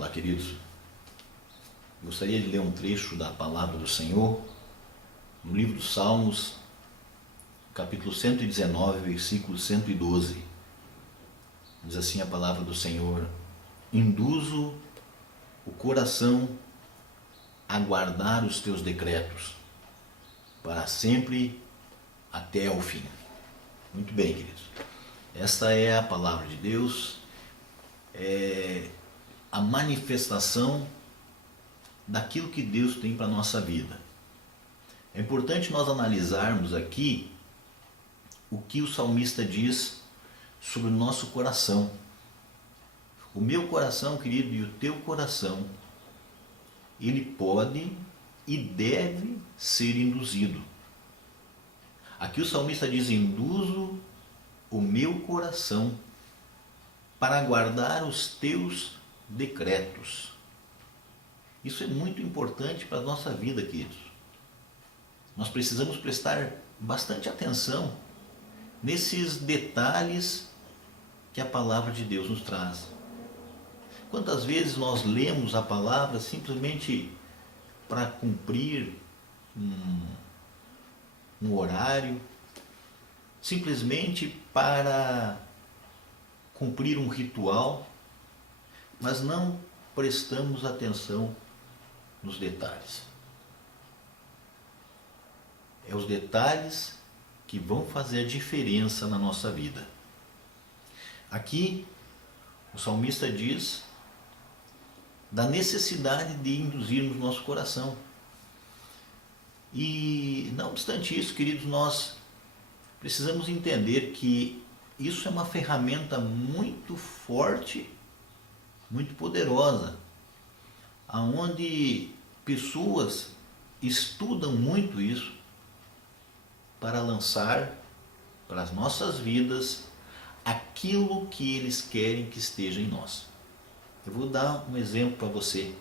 Olá, queridos. Gostaria de ler um trecho da palavra do Senhor no livro dos Salmos, capítulo 119, versículo 112. Diz assim a palavra do Senhor: Induzo o coração a guardar os teus decretos, para sempre até ao fim. Muito bem, queridos. Esta é a palavra de Deus, é a manifestação daquilo que Deus tem para a nossa vida. É importante nós analisarmos aqui o que o salmista diz sobre o nosso coração. O meu coração, querido, e o teu coração, ele pode e deve ser induzido. Aqui o salmista diz: induzo o meu coração para guardar os teus decretos. Isso é muito importante para a nossa vida, queridos. Nós precisamos prestar bastante atenção nesses detalhes que a palavra de Deus nos traz. Quantas vezes nós lemos a palavra simplesmente para cumprir um horário, simplesmente para cumprir um ritual, mas não prestamos atenção nos detalhes. É os detalhes que vão fazer a diferença na nossa vida. Aqui o salmista diz da necessidade de induzirmos nosso coração. E não obstante isso, queridos, nós precisamos entender que isso é uma ferramenta muito forte, muito poderosa, aonde pessoas estudam muito isso para lançar para as nossas vidas aquilo que eles querem que esteja em nós. Eu vou dar um exemplo para você.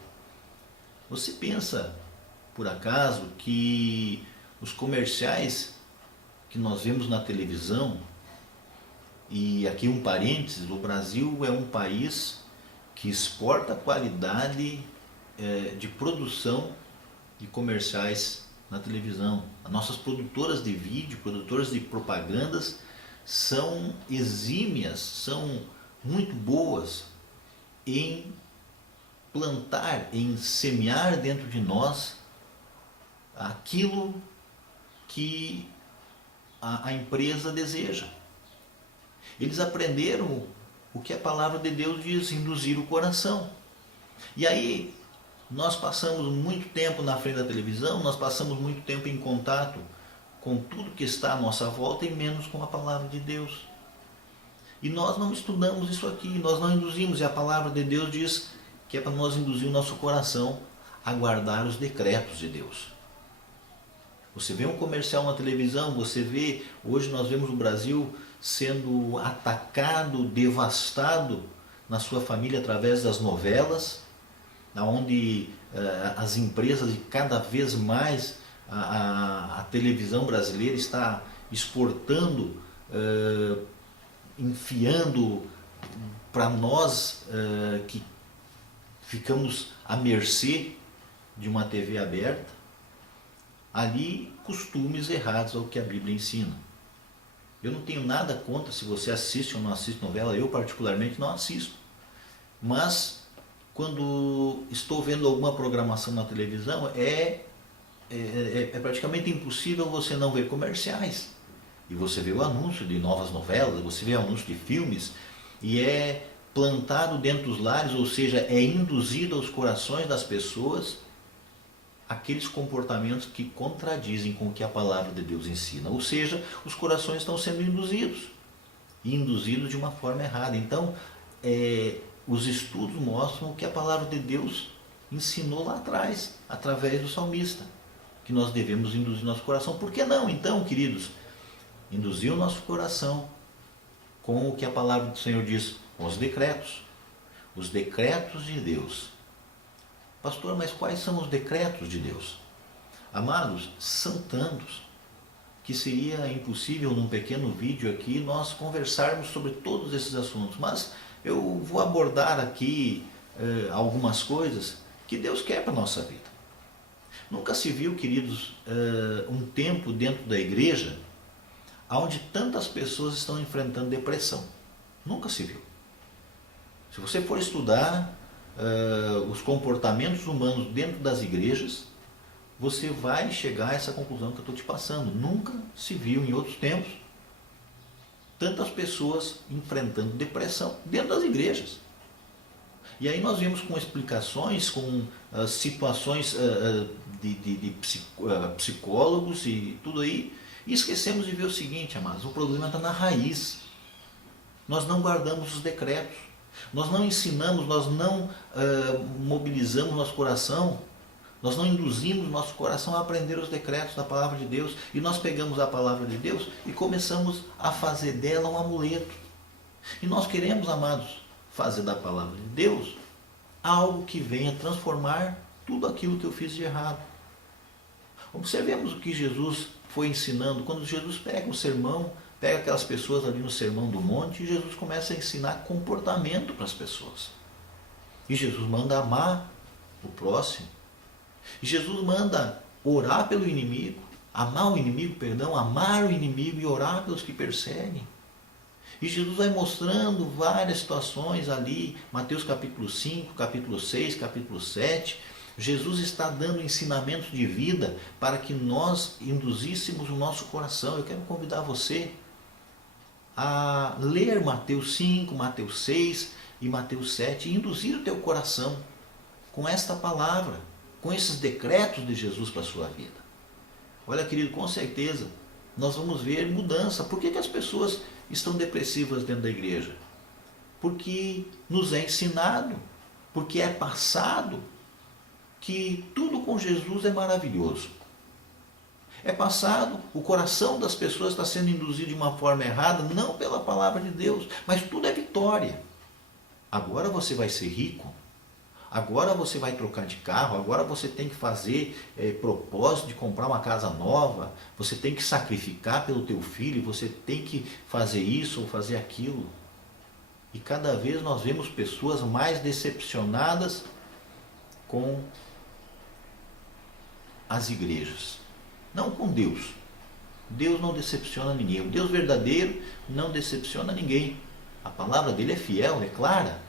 Você pensa, por acaso, que os comerciais que nós vemos na televisão, e aqui um parênteses, o Brasil é um país que exporta qualidade de produção de comerciais na televisão. As nossas produtoras de vídeo, produtoras de propagandas são exímias, são muito boas em plantar, em semear dentro de nós aquilo que a empresa deseja. Eles aprenderam o que a palavra de Deus diz: induzir o coração. E aí nós passamos muito tempo na frente da televisão, nós passamos muito tempo em contato com tudo que está à nossa volta e menos com a palavra de Deus. E nós não estudamos isso aqui, nós não induzimos, e a palavra de Deus diz que é para nós induzir o nosso coração a guardar os decretos de Deus. Você vê um comercial na televisão, você vê, hoje nós vemos o Brasil sendo atacado, devastado na sua família através das novelas, onde as empresas, e cada vez mais a televisão brasileira está exportando, enfiando para nós que ficamos à mercê de uma TV aberta, ali costumes errados ao que a Bíblia ensina. Eu não tenho nada contra se você assiste ou não assiste novela, eu particularmente não assisto. Mas quando estou vendo alguma programação na televisão, é praticamente impossível você não ver comerciais. E você vê o anúncio de novas novelas, você vê o anúncio de filmes, e é plantado dentro dos lares, ou seja, é induzido aos corações das pessoas aqueles comportamentos que contradizem com o que a palavra de Deus ensina. Ou seja, os corações estão sendo induzidos, e induzidos de uma forma errada. Então, os estudos mostram o que a palavra de Deus ensinou lá atrás, através do salmista, que nós devemos induzir nosso coração. Por que não, então, queridos, induzir o nosso coração com o que a palavra do Senhor diz, com os decretos de Deus. Pastor, mas quais são os decretos de Deus? Amados, são tantos que seria impossível num pequeno vídeo aqui nós conversarmos sobre todos esses assuntos, mas eu vou abordar aqui algumas coisas que Deus quer para a nossa vida. Nunca se viu, queridos, um tempo dentro da igreja onde tantas pessoas estão enfrentando depressão. Nunca se viu. Se você for estudar os comportamentos humanos dentro das igrejas, você vai chegar a essa conclusão que eu estou te passando. Nunca se viu em outros tempos tantas pessoas enfrentando depressão dentro das igrejas. E aí nós vimos com explicações, com situações de psicólogos e tudo aí, e esquecemos de ver o seguinte, amados, o problema está na raiz. Nós não guardamos os decretos, nós não ensinamos, nós não mobilizamos nosso coração, nós não induzimos nosso coração a aprender os decretos da palavra de Deus, e nós pegamos a palavra de Deus e começamos a fazer dela um amuleto. E nós queremos, amados, fazer da palavra de Deus algo que venha transformar tudo aquilo que eu fiz de errado. Observemos o que Jesus foi ensinando. Quando Jesus pega o sermão, pega aquelas pessoas ali no Sermão do Monte, e Jesus começa a ensinar comportamento para as pessoas. E Jesus manda amar o próximo. E Jesus manda orar pelo inimigo, amar o inimigo, amar o inimigo e orar pelos que perseguem. E Jesus vai mostrando várias situações ali, Mateus capítulo 5, capítulo 6, capítulo 7. Jesus está dando ensinamentos de vida para que nós induzíssemos o nosso coração. Eu quero convidar você a ler Mateus 5, Mateus 6 e Mateus 7 e induzir o teu coração com esta palavra, com esses decretos de Jesus para a sua vida. Olha, querido, com certeza nós vamos ver mudança. Por que as pessoas estão depressivas dentro da igreja? Porque nos é ensinado, porque é passado que tudo com Jesus é maravilhoso. É passado, o coração das pessoas está sendo induzido de uma forma errada, não pela palavra de Deus, mas tudo é vitória. Agora você vai ser rico, agora você vai trocar de carro, agora você tem que fazer propósito de comprar uma casa nova, você tem que sacrificar pelo teu filho, você tem que fazer isso ou fazer aquilo. E cada vez nós vemos pessoas mais decepcionadas com as igrejas, não com Deus. Deus não decepciona ninguém, o Deus verdadeiro não decepciona ninguém. A palavra dele é fiel, é clara.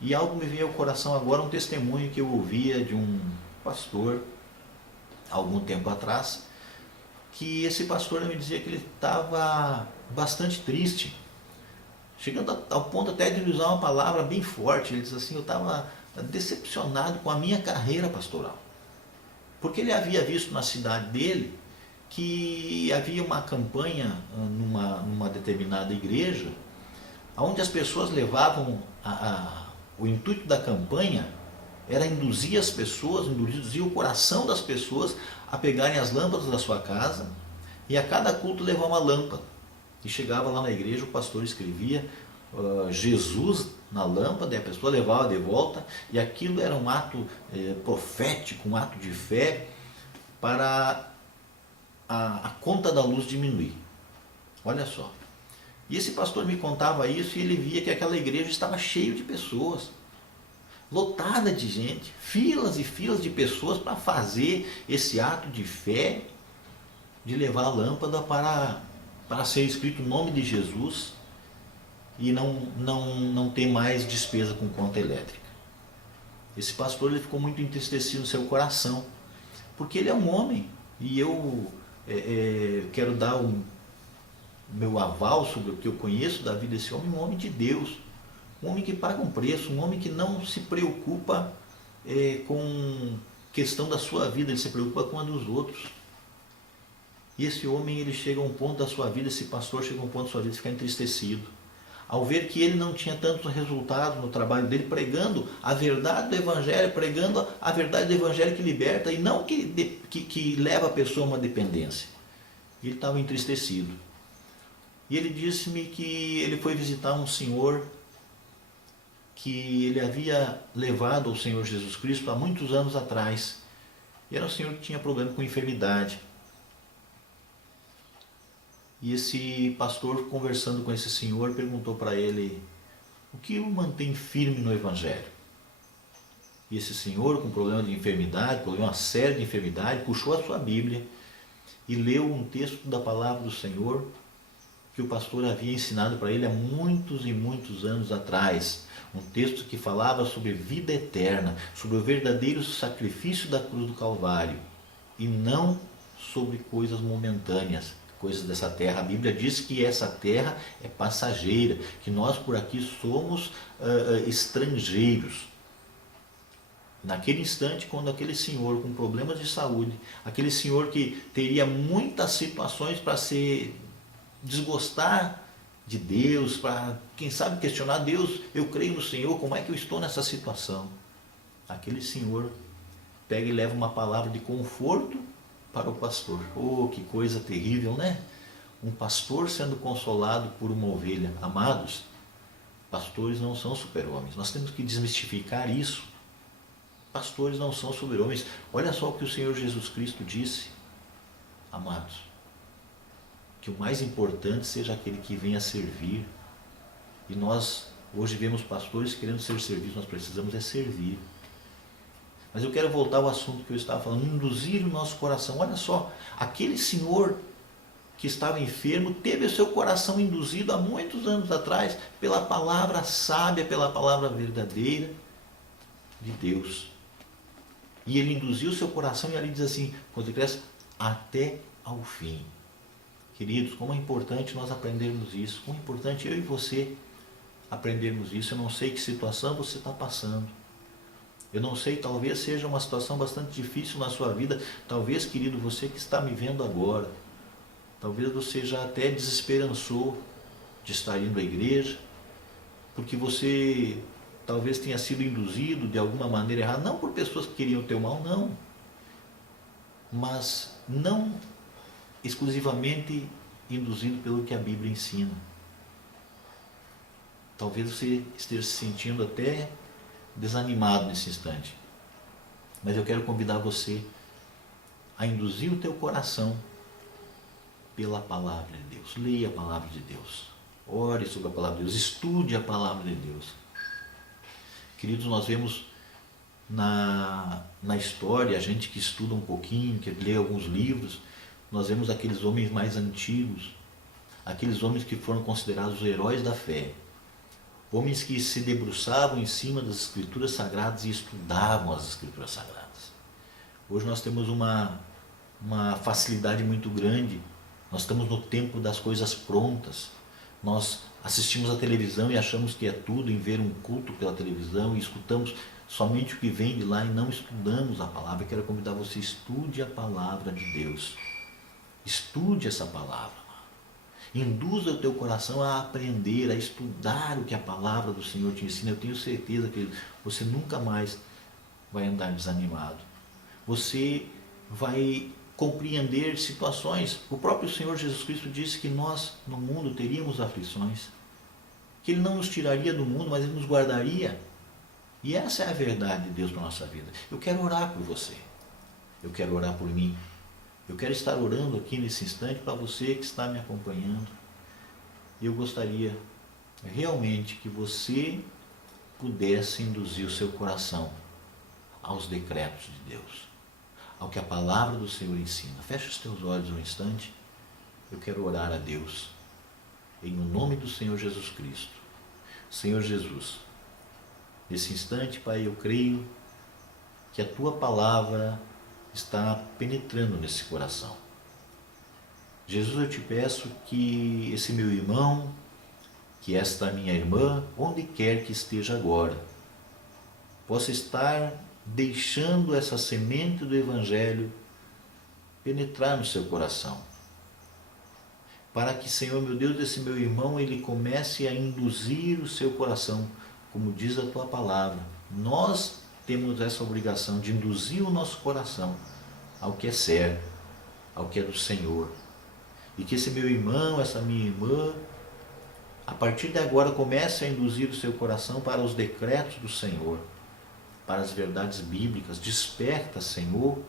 E algo me veio ao coração agora, um testemunho que eu ouvia de um pastor, há algum tempo atrás, que esse pastor me dizia que ele estava bastante triste, chegando ao ponto até de usar uma palavra bem forte. Ele diz assim: eu estava decepcionado com a minha carreira pastoral, porque ele havia visto na cidade dele que havia uma campanha numa determinada igreja, onde as pessoas levavam o intuito da campanha era induzir as pessoas, induzir o coração das pessoas a pegarem as lâmpadas da sua casa e a cada culto levar uma lâmpada. E chegava lá na igreja, o pastor escrevia Jesus na lâmpada, e a pessoa levava de volta, e aquilo era um ato profético, um ato de fé para a conta da luz diminuir. Olha só. E esse pastor me contava isso, e ele via que aquela igreja estava cheia de pessoas, lotada de gente, filas e filas de pessoas para fazer esse ato de fé, de levar a lâmpada para ser escrito o nome de Jesus e não ter mais despesa com conta elétrica. Esse pastor ele ficou muito entristecido no seu coração, porque ele é um homem, e eu quero dar meu aval sobre o que eu conheço da vida desse homem, um homem de Deus, um homem que paga um preço, um homem que não se preocupa com questão da sua vida, ele se preocupa com a dos outros. E esse homem, ele chega a um ponto da sua vida, esse pastor chega a um ponto da sua vida de ficar entristecido, ao ver que ele não tinha tantos resultados no trabalho dele, pregando a verdade do Evangelho, pregando a verdade do Evangelho que liberta, e não que leva a pessoa a uma dependência. Ele estava entristecido. E ele disse-me que ele foi visitar um senhor que ele havia levado ao Senhor Jesus Cristo há muitos anos atrás. E era um senhor que tinha problema com enfermidade. E esse pastor, conversando com esse senhor, perguntou para ele: o que o mantém firme no Evangelho? E esse senhor com problema de enfermidade, problema sério de enfermidade, puxou a sua Bíblia e leu um texto da palavra do Senhor que o pastor havia ensinado para ele há muitos e muitos anos atrás. Um texto que falava sobre vida eterna, sobre o verdadeiro sacrifício da cruz do Calvário e não sobre coisas momentâneas, coisas dessa terra. A Bíblia diz que essa terra é passageira, que nós por aqui somos estrangeiros. Naquele instante, quando aquele senhor com problemas de saúde, aquele senhor que teria muitas situações para se desgostar de Deus, para, quem sabe, questionar Deus, eu creio no Senhor, como é que eu estou nessa situação? Aquele senhor pega e leva uma palavra de conforto para o pastor. Oh, que coisa terrível, né? Um pastor sendo consolado por uma ovelha. Amados, pastores não são super-homens. Nós temos que desmistificar isso. Pastores não são super-homens. Olha só o que o Senhor Jesus Cristo disse, amados. Que o mais importante seja aquele que venha servir. E nós hoje vemos pastores querendo ser servidos, nós precisamos é servir. Mas eu quero voltar ao assunto que eu estava falando, induzir o nosso coração. Olha só, aquele senhor que estava enfermo teve o seu coração induzido há muitos anos atrás pela palavra sábia, pela palavra verdadeira de Deus. E ele induziu o seu coração e ali diz assim, quando ele cresce, até ao fim. Queridos, como é importante nós aprendermos isso, como é importante eu e você aprendermos isso. Eu não sei que situação você está passando. Eu não sei, talvez seja uma situação bastante difícil na sua vida. Talvez, querido, você que está me vendo agora, talvez você já até desesperançou de estar indo à igreja, porque você talvez tenha sido induzido de alguma maneira errada, não por pessoas que queriam o teu mal, não, mas não exclusivamente induzido pelo que a Bíblia ensina. Talvez você esteja se sentindo até desanimado nesse instante, mas eu quero convidar você a induzir o teu coração pela palavra de Deus. Leia a palavra de Deus, ore sobre a palavra de Deus, estude a palavra de Deus. Queridos, nós vemos na história, a gente que estuda um pouquinho, que lê alguns livros, nós vemos aqueles homens mais antigos, aqueles homens que foram considerados os heróis da fé, homens que se debruçavam em cima das Escrituras Sagradas e estudavam as Escrituras Sagradas. Hoje nós temos uma facilidade muito grande, nós estamos no tempo das coisas prontas, nós assistimos a televisão e achamos que é tudo em ver um culto pela televisão e escutamos somente o que vem de lá e não estudamos a palavra. Eu quero convidar você, estude a palavra de Deus, estude essa palavra. Induza o teu coração a aprender, a estudar o que a palavra do Senhor te ensina. Eu tenho certeza que você nunca mais vai andar desanimado. Você vai compreender situações. O próprio Senhor Jesus Cristo disse que nós no mundo teríamos aflições, que Ele não nos tiraria do mundo, mas Ele nos guardaria. E essa é a verdade de Deus para a nossa vida. Eu quero orar por você, eu quero orar por mim. Eu quero estar orando aqui nesse instante para você que está me acompanhando. E eu gostaria realmente que você pudesse induzir o seu coração aos decretos de Deus, ao que a palavra do Senhor ensina. Feche os teus olhos um instante. Eu quero orar a Deus, em nome do Senhor Jesus Cristo. Senhor Jesus, nesse instante, Pai, eu creio que a Tua palavra está penetrando nesse coração. Jesus, eu te peço que esse meu irmão, que esta minha irmã, onde quer que esteja agora, possa estar deixando essa semente do Evangelho penetrar no seu coração. Para que, Senhor meu Deus, esse meu irmão, ele comece a induzir o seu coração, como diz a Tua palavra. Nós temos essa obrigação de induzir o nosso coração ao que é certo, ao que é do Senhor. E que esse meu irmão, essa minha irmã, a partir de agora comece a induzir o seu coração para os decretos do Senhor, para as verdades bíblicas. Desperta, Senhor,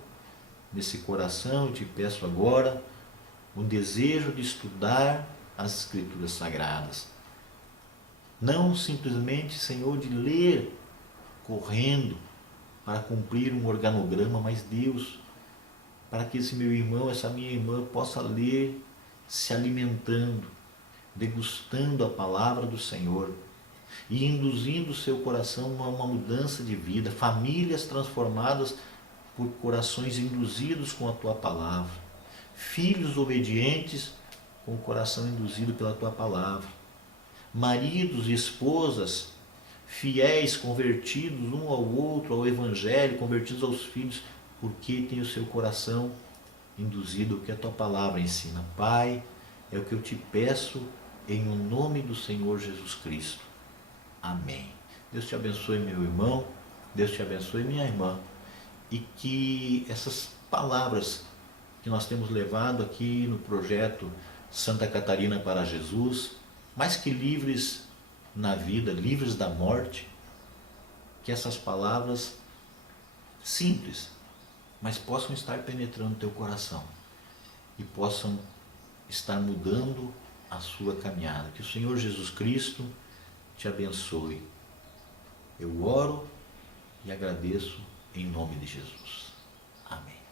nesse coração, eu te peço agora, um desejo de estudar as Escrituras Sagradas. Não simplesmente, Senhor, de ler correndo, para cumprir um organograma, mas Deus, para que esse meu irmão, essa minha irmã possa ler se alimentando, degustando a palavra do Senhor e induzindo o seu coração a uma mudança de vida, famílias transformadas por corações induzidos com a tua palavra, filhos obedientes com o coração induzido pela tua palavra, maridos e esposas fiéis, convertidos um ao outro, ao Evangelho, convertidos aos filhos, porque tem o seu coração induzido ao que a tua palavra ensina. Pai, é o que eu te peço em o nome do Senhor Jesus Cristo. Amém. Deus te abençoe, meu irmão, Deus te abençoe, minha irmã, e que essas palavras que nós temos levado aqui no projeto Santa Catarina para Jesus, mais que livres na vida, livres da morte, que essas palavras simples, mas possam estar penetrando teu coração e possam estar mudando a sua caminhada. Que o Senhor Jesus Cristo te abençoe. Eu oro e agradeço em nome de Jesus. Amém.